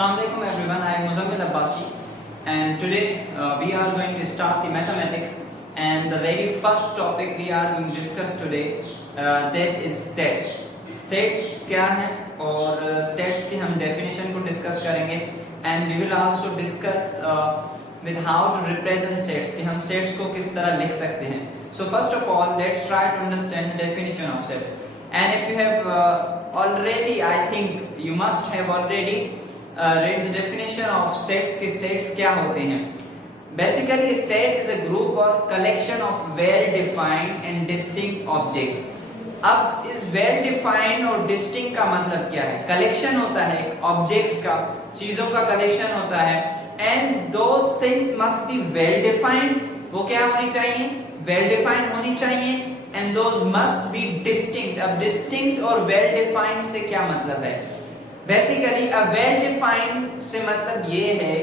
Assalamu alaikum everyone, I am Muzammil Abbasi and today we are going to start the mathematics, and the very first topic we are going to discuss today that is set. Sets क्या हैं और sets की हम definition को discuss करेंगे, and we will also discuss with how to represent sets कि हम sets को किस तरह लिख सकते हैं. So first of all let's try to understand the definition of sets, and if you have already, I think you must have already read the definition of sets कि sets क्या होते हैं. Basically a set is a group or collection of well defined and distinct objects. अब इस well defined और distinct का मतलब क्या है? collection होता है objects का, चीजों का collection होता है, and those things must be well defined. वो क्या होनी चाहिए? well defined होनी चाहिए, and those must be distinct. अब distinct और well defined से क्या मतलब है? Basically a well defined से मतलब ये है,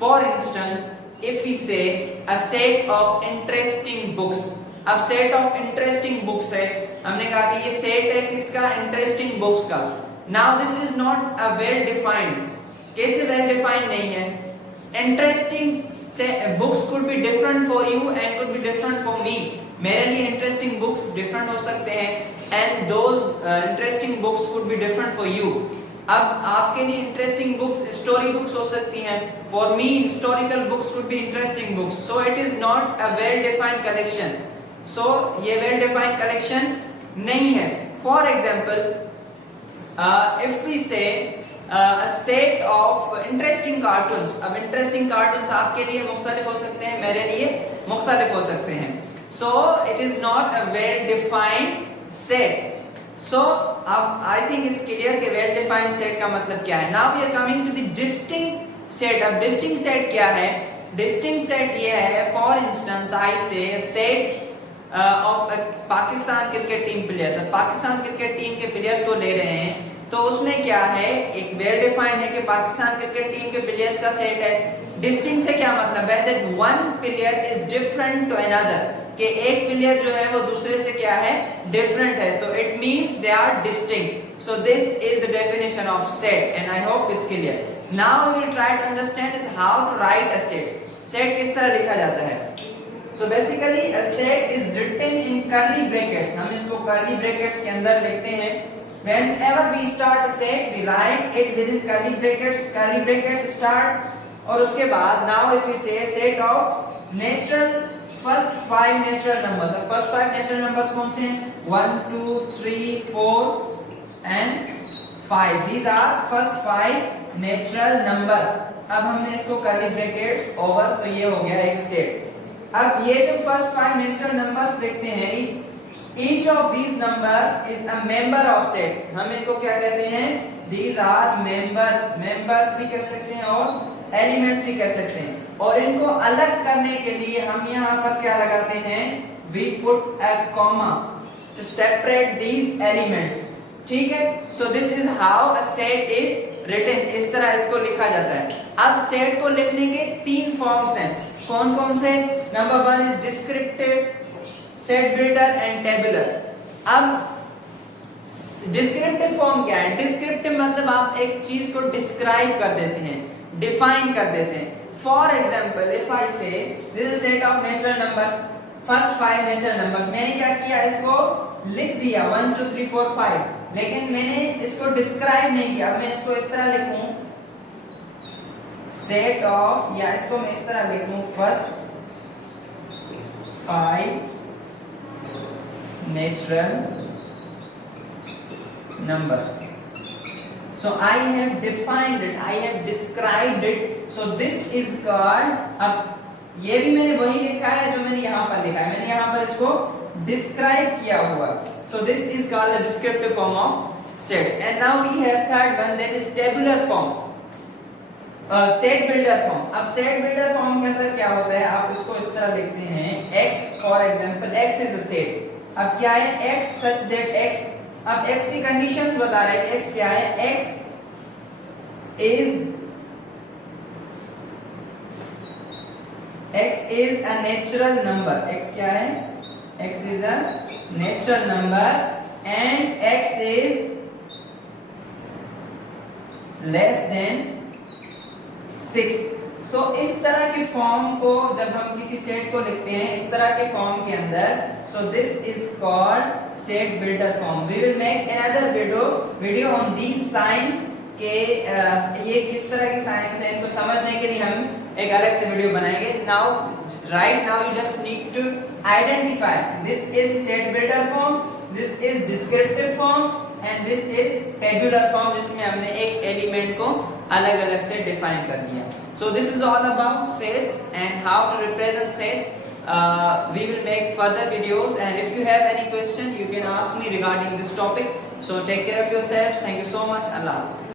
for instance if we say a set of interesting books. अब set of interesting books है, हमने कहा कि ये set है किसका? interesting books का. Now this is not a well defined. कैसे well defined नहीं है? interesting books could be different for you and could be different for me. मेरे लिए interesting books different हो सकते हैं, and those interesting books could be different for you. अब आपके लिए इंटरेस्टिंग बुक्स स्टोरी बुक्स हो सकती हैं, for me historical books could be interesting books. So it is not a well defined collection. So ये वेल डिफाइंड कलेक्शन नहीं है. For example if we से a set of interesting cartoons. अब interesting cartoons आपके लिए मुख्तलिफ हो सकते हैं, मेरे लिए मुख्तलिफ हो सकते हैं. सो it is not a well defined set. So I think it's clear कि well defined set का मतलब क्या है. Now we are coming to the distinct set. अब distinct set क्या है? Distinct set ये है, for instance I say a set of a Pakistan cricket team players. Pakistan cricket team के प्लेयर्स को ले रहे हैं, तो उसमें क्या है? एक well defined है कि पाकिस्तान क्रिकेट टीम के प्लेयर्स का सेट है. Distinct से क्या मतलब है? That one player is different to another. कि एक प्लेयर जो है वो दूसरे से क्या है? डिफरेंट है. तो it means they are distinct. So this is the definition of set, and I hope it's clear. Now we will try to understand how to write a set. Set किस तरह लिखा जाता है? So basically a set is written in curly brackets. हम इसको curly brackets के अंदर लिखते हैं. whenever we start a set we write it within curly brackets start, और उसके बाद now if we say set of natural first 5 natural numbers. अब first 5 natural numbers कौन से हैं? 1 2 3 4 and 5. these are first 5 natural numbers. अब हमने इसको कर्ली ब्रैकेट्स ओवर, तो ये हो गया एक सेट. अब ये जो first 5 natural numbers देखते हैं, each of these numbers is a member of set. हम इनको क्या कहते हैं? these are members भी कह सकते हैं और एलिमेंट्स भी कह सकते हैं. और इनको अलग करने के लिए हम यहाँ पर क्या लगाते हैं? we put a comma to separate these elements. ठीक है? so this is how a set is written. इस तरह इसको लिखा जाता है. अब सेट को लिखने के 3 फॉर्म्स हैं. कौन कौन से? Number 1 is descriptive, set builder and tabular. अब डिस्क्रिप्टिव फॉर्म क्या है? डिस्क्रिप्टिव मतलब आप एक चीज को डिस्क्राइब कर देते हैं, डिफाइन कर देते हैं. For example, if I say this is a set of natural numbers, first 5 natural numbers. मैंने क्या किया? इसको लिख दिया 1 2 3 4 5, लेकिन मैंने इसको डिस्क्राइब नहीं किया. मैं इसको इस तरह लिखूं set of, या इसको मैं इस तरह लिखूं first 5 natural numbers. So I have defined it, I have described it. So this is called, अब ये भी मैंने वही लिखा है जो मैंने यहाँ पर लिखा है. मैंने यहाँ पर इसको डिस्क्राइब किया हुआ. So this is called the descriptive form of sets. And now we have third one, that is tabular form, set builder form. अब set builder form के अंदर क्या होता है? आप इसको इस तरह लिखते हैं x, for example x is a set. अब क्या है? x such that x, अब x की कंडीशंस बता रहे हैं कि x क्या है? x is a natural number. x क्या है? x is a natural number and x is less than 6। सो इस तरह के फॉर्म को जब हम किसी सेट को लिखते हैं इस तरह के फॉर्म के अंदर, so this is called set builder form. We will make another video on these science के ये किस तरह की साइंस है, इनको समझने के लिए हम एक अलग से वीडियो बनाएंगे। Now right now you just need to identify this is set builder form, this is descriptive form and this is tabular form, जिसमें हमने एक एलिमेंट को अलग अलग से डिफाइन कर दिया। So this is all about sets and how to represent sets. We will make further videos, and if you have any question you can ask me regarding this topic. So take care of yourselves. Thank you so much. Allah Hafiz.